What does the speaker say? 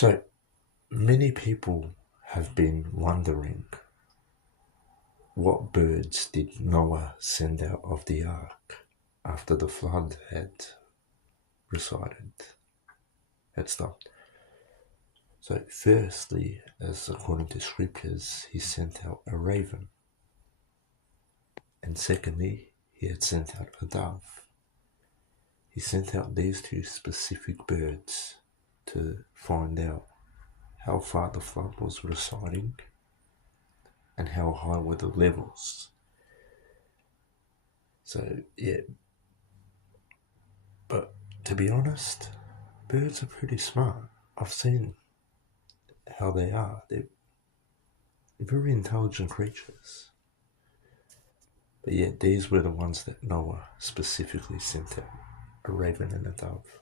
So many people have been wondering, what birds did Noah send out of the ark after the flood had stopped. So firstly, as according to scriptures, he sent out a raven. And secondly, he had sent out a dove. He sent out these two specific birds to find out how far the flood was receding and how high were the levels. So yeah, but to be honest, birds are pretty smart. I've seen how they are. They're very intelligent creatures. But yet these were the ones that Noah specifically sent out, a raven and a dove.